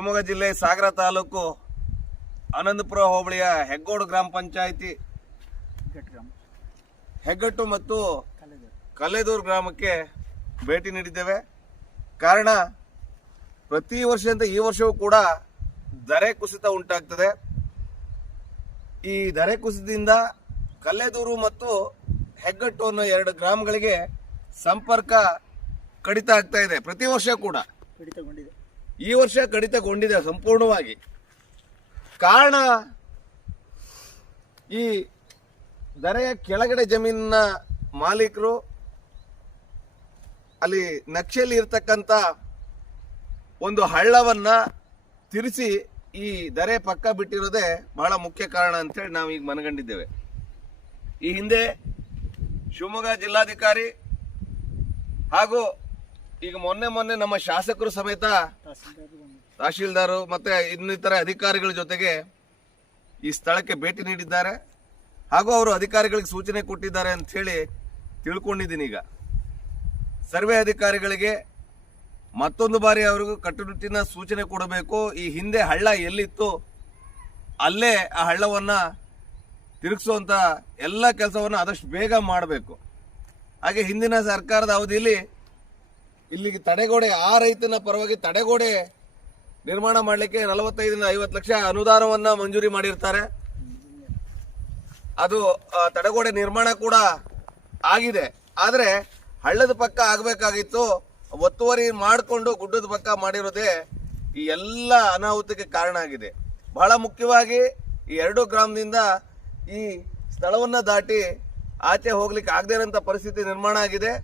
ಶಿವಮೊಗ್ಗ ಜಿಲ್ಲೆ ಸಾಗರ ತಾಲೂಕು ಆನಂದಪುರ ಹೋಬಳಿಯ ಹೆಗ್ಗೋಡು ಗ್ರಾಮ ಪಂಚಾಯಿತಿ ಹೆಗ್ಗಟ್ಟು ಮತ್ತು ಕಲ್ಲೇದೂರು ಗ್ರಾಮಕ್ಕೆ ಭೇಟಿ ನೀಡಿದ್ದೇವೆ. ಕಾರಣ ಪ್ರತಿ ವರ್ಷದಂತೆ ಈ ವರ್ಷವೂ ಕೂಡ ಧರೆ ಕುಸಿತ ಉಂಟಾಗ್ತದೆ. ಈ ಧರೆ ಕುಸಿತದಿಂದ ಕಲ್ಲೇದೂರು ಮತ್ತು ಹೆಗ್ಗಟ್ಟು ಅನ್ನೋ 2 ಗ್ರಾಮಗಳಿಗೆ ಸಂಪರ್ಕ ಕಡಿತ ಆಗ್ತಾ ಇದೆ. ಪ್ರತಿ ವರ್ಷ ಕೂಡ ಈ ವರ್ಷ ಕಡಿತಗೊಂಡಿದೆ ಸಂಪೂರ್ಣವಾಗಿ. ಕಾರಣ ಈ ಧರೆಯ ಕೆಳಗಡೆ ಜಮೀನಿನ ಮಾಲೀಕರು ಅಲ್ಲಿ ನಕ್ಷೆಯಲ್ಲಿ ಇರ್ತಕ್ಕಂಥ ಒಂದು ಹಳ್ಳವನ್ನ ತಿರುಸಿ ಈ ಧರೆ ಪಕ್ಕ ಬಿಟ್ಟಿರೋದೇ ಬಹಳ ಮುಖ್ಯ ಕಾರಣ ಅಂತೇಳಿ ನಾವು ಈಗ ಮನಗಂಡಿದ್ದೇವೆ. ಈ ಹಿಂದೆ ಶಿವಮೊಗ್ಗ ಜಿಲ್ಲಾಧಿಕಾರಿ ಹಾಗೂ ಈಗ ಮೊನ್ನೆ ನಮ್ಮ ಶಾಸಕರು ಸಮೇತ ತಹಶೀಲ್ದಾರು ಮತ್ತೆ ಇನ್ನಿತರ ಅಧಿಕಾರಿಗಳ ಜೊತೆಗೆ ಈ ಸ್ಥಳಕ್ಕೆ ಭೇಟಿ ನೀಡಿದ್ದಾರೆ ಹಾಗೂ ಅವರು ಅಧಿಕಾರಿಗಳಿಗೆ ಸೂಚನೆ ಕೊಟ್ಟಿದ್ದಾರೆ ಅಂತ ಹೇಳಿ ತಿಳ್ಕೊಂಡಿದ್ದೀನಿ. ಈಗ ಸರ್ವೆ ಅಧಿಕಾರಿಗಳಿಗೆ ಮತ್ತೊಂದು ಬಾರಿ ಅವರಿಗೂ ಕಟ್ಟುನಿಟ್ಟಿನ ಸೂಚನೆ ಕೊಡಬೇಕು. ಈ ಹಿಂದೆ ಹಳ್ಳ ಎಲ್ಲಿತ್ತು ಅಲ್ಲೇ ಆ ಹಳ್ಳವನ್ನ ತಿರುಗಿಸುವಂತ ಎಲ್ಲ ಕೆಲಸವನ್ನು ಆದಷ್ಟು ಬೇಗ ಮಾಡಬೇಕು. ಹಾಗೆ ಹಿಂದಿನ ಸರ್ಕಾರದ ಅವಧಿಯಲ್ಲಿ ಇಲ್ಲಿಗೆ ತಡೆಗೋಡೆ, ಆ ರೈತನ ಪರವಾಗಿ ತಡೆಗೋಡೆ ನಿರ್ಮಾಣ ಮಾಡಲಿಕ್ಕೆ 45ರಿಂದ 50 ಲಕ್ಷ ಅನುದಾನವನ್ನ ಮಂಜೂರಿ ಮಾಡಿರ್ತಾರೆ. ಅದು ತಡೆಗೋಡೆ ನಿರ್ಮಾಣ ಕೂಡ ಆಗಿದೆ. ಆದರೆ ಹಳ್ಳದ ಪಕ್ಕ ಆಗಬೇಕಾಗಿತ್ತು, ಒತ್ತುವರಿ ಮಾಡಿಕೊಂಡು ಗುಡ್ಡದ ಪಕ್ಕ ಮಾಡಿರೋದೇ ಈ ಎಲ್ಲ ಅನಾಹುತಕ್ಕೆ ಕಾರಣ ಆಗಿದೆ. ಬಹಳ ಮುಖ್ಯವಾಗಿ ಈ 2 ಗ್ರಾಮದಿಂದ ಈ ಸ್ಥಳವನ್ನ ದಾಟಿ ಆಚೆ ಹೋಗ್ಲಿಕ್ಕೆ ಆಗದೇ ಇರೋಂಥ ಪರಿಸ್ಥಿತಿ ನಿರ್ಮಾಣ ಆಗಿದೆ.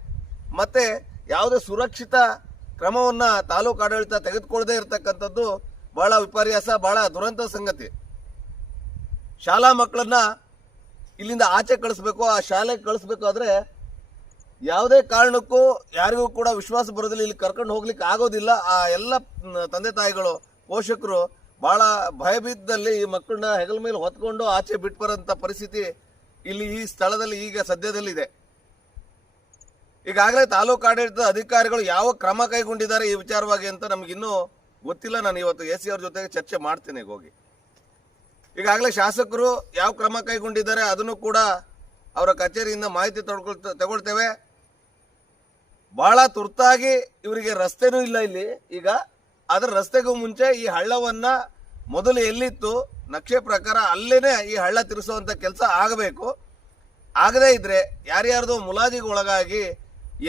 ಮತ್ತೆ ಯಾವುದೇ ಸುರಕ್ಷಿತ ಕ್ರಮವನ್ನ ತಾಲೂಕು ಆಡಳಿತ ತೆಗೆದುಕೊಳ್ಳದೆ ಇರತಕ್ಕಂಥದ್ದು ಬಹಳ ವಿಪರ್ಯಾಸ, ಬಹಳ ದುರಂತ ಸಂಗತಿ. ಶಾಲಾ ಮಕ್ಕಳನ್ನ ಇಲ್ಲಿಂದ ಆಚೆ ಕಳಿಸ್ಬೇಕು, ಆ ಶಾಲೆಗೆ ಕಳಿಸ್ಬೇಕಾದ್ರೆ ಯಾವುದೇ ಕಾರಣಕ್ಕೂ ಯಾರಿಗೂ ಕೂಡ ವಿಶ್ವಾಸ ಬರೋದಿಲ್ಲ, ಇಲ್ಲಿ ಕರ್ಕೊಂಡು ಹೋಗ್ಲಿಕ್ಕೆ ಆಗೋದಿಲ್ಲ. ಆ ಎಲ್ಲ ತಂದೆ ತಾಯಿಗಳು, ಪೋಷಕರು ಬಹಳ ಭಯಭೀತದಲ್ಲಿ ಈ ಮಕ್ಕಳನ್ನ ಹೆಗಲ ಮೇಲೆ ಹೊತ್ಕೊಂಡು ಆಚೆ ಬಿಟ್ಟು ಬರೋಂಥ ಪರಿಸ್ಥಿತಿ ಇಲ್ಲಿ ಈ ಸ್ಥಳದಲ್ಲಿ ಈಗ ಸದ್ಯದಲ್ಲಿದೆ. ಈಗಾಗಲೇ ತಾಲೂಕು ಆಡಳಿತದ ಅಧಿಕಾರಿಗಳು ಯಾವ ಕ್ರಮ ಕೈಗೊಂಡಿದ್ದಾರೆ ಈ ವಿಚಾರವಾಗಿ ಅಂತ ನಮಗಿನ್ನೂ ಗೊತ್ತಿಲ್ಲ. ನಾನು ಇವತ್ತು AC ಅವ್ರ ಜೊತೆಗೆ ಚರ್ಚೆ ಮಾಡ್ತೇನೆ ಹೋಗಿ. ಈಗಾಗಲೇ ಶಾಸಕರು ಯಾವ ಕ್ರಮ ಕೈಗೊಂಡಿದ್ದಾರೆ ಅದನ್ನು ಕೂಡ ಅವರ ಕಚೇರಿಯಿಂದ ಮಾಹಿತಿ ತಗೊಳ್ತೇವೆ. ಬಹಳ ತುರ್ತಾಗಿ ಇವರಿಗೆ ರಸ್ತೆನೂ ಇಲ್ಲ ಇಲ್ಲಿ. ಈಗ ಅದರ ರಸ್ತೆಗೂ ಮುಂಚೆ ಈ ಹಳ್ಳವನ್ನ ಮೊದಲು ಎಲ್ಲಿತ್ತು ನಕ್ಷೆ ಪ್ರಕಾರ ಅಲ್ಲೇನೆ ಈ ಹಳ್ಳ ತಿರ್ಸುವಂತ ಕೆಲಸ ಆಗಬೇಕು. ಆಗದೇ ಇದ್ರೆ ಯಾರ್ಯಾರ್ದು ಮುಲಾಜಿಗೆ ಒಳಗಾಗಿ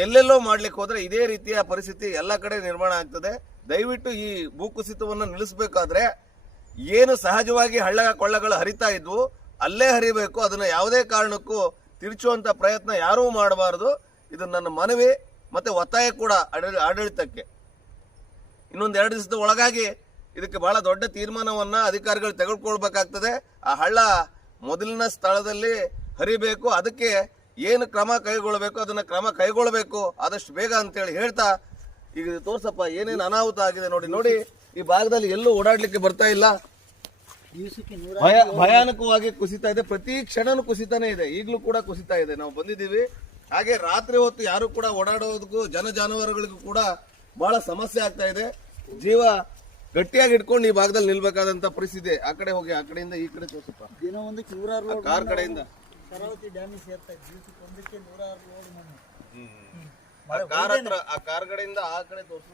ಎಲ್ಲೆಲ್ಲೋ ಮಾಡ್ಲಿಕ್ಕೆ ಹೋದ್ರೆ ಇದೇ ರೀತಿಯ ಪರಿಸ್ಥಿತಿ ಎಲ್ಲ ಕಡೆ ನಿರ್ಮಾಣ ಆಗ್ತದೆ. ದಯವಿಟ್ಟು ಈ ಭೂಕುಸಿತವನ್ನು ನಿಲ್ಲಿಸಬೇಕಾದ್ರೆ ಏನು ಸಹಜವಾಗಿ ಹಳ್ಳ ಕೊಳ್ಳಗಳು ಹರಿತಾ ಇದ್ವು ಅಲ್ಲೇ ಹರಿಬೇಕು. ಅದನ್ನ ಯಾವುದೇ ಕಾರಣಕ್ಕೂ ತಿರುಚುವಂತ ಪ್ರಯತ್ನ ಯಾರೂ ಮಾಡಬಾರದು. ಇದು ನನ್ನ ಮನವಿ ಮತ್ತೆ ಒತ್ತಾಯ ಕೂಡ ಆಡಳಿತಕ್ಕೆ. ಇನ್ನೊಂದು 2 ದಿವಸದ ಒಳಗಾಗಿ ಇದಕ್ಕೆ ಬಹಳ ದೊಡ್ಡ ತೀರ್ಮಾನವನ್ನ ಅಧಿಕಾರಿಗಳು ತೆಗೆದುಕೊಳ್ಬೇಕಾಗ್ತದೆ. ಆ ಹಳ್ಳ ಮೊದಲಿನ ಸ್ಥಳದಲ್ಲಿ ಹರಿಬೇಕು. ಅದಕ್ಕೆ ಏನು ಕ್ರಮ ಕೈಗೊಳ್ಳಬೇಕು ಅದನ್ನ ಕ್ರಮ ಕೈಗೊಳ್ಳಬೇಕು ಆದಷ್ಟು ಬೇಗ ಅಂತೇಳಿ ಹೇಳ್ತಾ, ಈಗ ತೋರ್ಸಪ್ಪ ಏನೇನು ಅನಾಹುತ ಆಗಿದೆ ನೋಡಿ. ಈ ಭಾಗದಲ್ಲಿ ಎಲ್ಲೂ ಓಡಾಡ್ಲಿಕ್ಕೆ ಬರ್ತಾ ಇಲ್ಲ. ಭಯಾನಕವಾಗಿ ಕುಸಿತಾ ಇದೆ. ಪ್ರತಿ ಕ್ಷಣನೂ ಕುಸಿತಾನೆ ಇದೆ. ಈಗಲೂ ಕೂಡ ಕುಸಿತಾ ಇದೆ. ನಾವು ಬಂದಿದ್ದೀವಿ. ಹಾಗೆ ರಾತ್ರಿ ಹೊತ್ತು ಯಾರು ಕೂಡ ಓಡಾಡೋದಕ್ಕೂ ಜಾನುವಾರುಗಳಿಗೂ ಕೂಡ ಬಹಳ ಸಮಸ್ಯೆ ಆಗ್ತಾ ಇದೆ. ಜೀವ ಗಟ್ಟಿಯಾಗಿ ಇಟ್ಕೊಂಡು ಈ ಭಾಗದಲ್ಲಿ ನಿಲ್ಬೇಕಾದಂತ ಪರಿಸ್ಥಿತಿ. ಆ ಕಡೆ ಹೋಗಿ, ಆ ಕಡೆಯಿಂದ ಈ ಕಡೆ ತೋರ್ಸಪ್ಪ. ಕಾರ್ ಕಡೆಯಿಂದ ಶರಾವತಿ ಡ್ಯಾಮಿಗೆ ಸೇರ್ತಾ ಇದ್ವಿ. 100ಕ್ಕೆ 106 ಲೋಡ್ ಮಣ್ಣು. ಆ ಕಾರ್ ಹತ್ರ, ಆ ಕಾರ್ ಕಡೆಯಿಂದ ಆ ಕಡೆ ತೋರ್ಸು.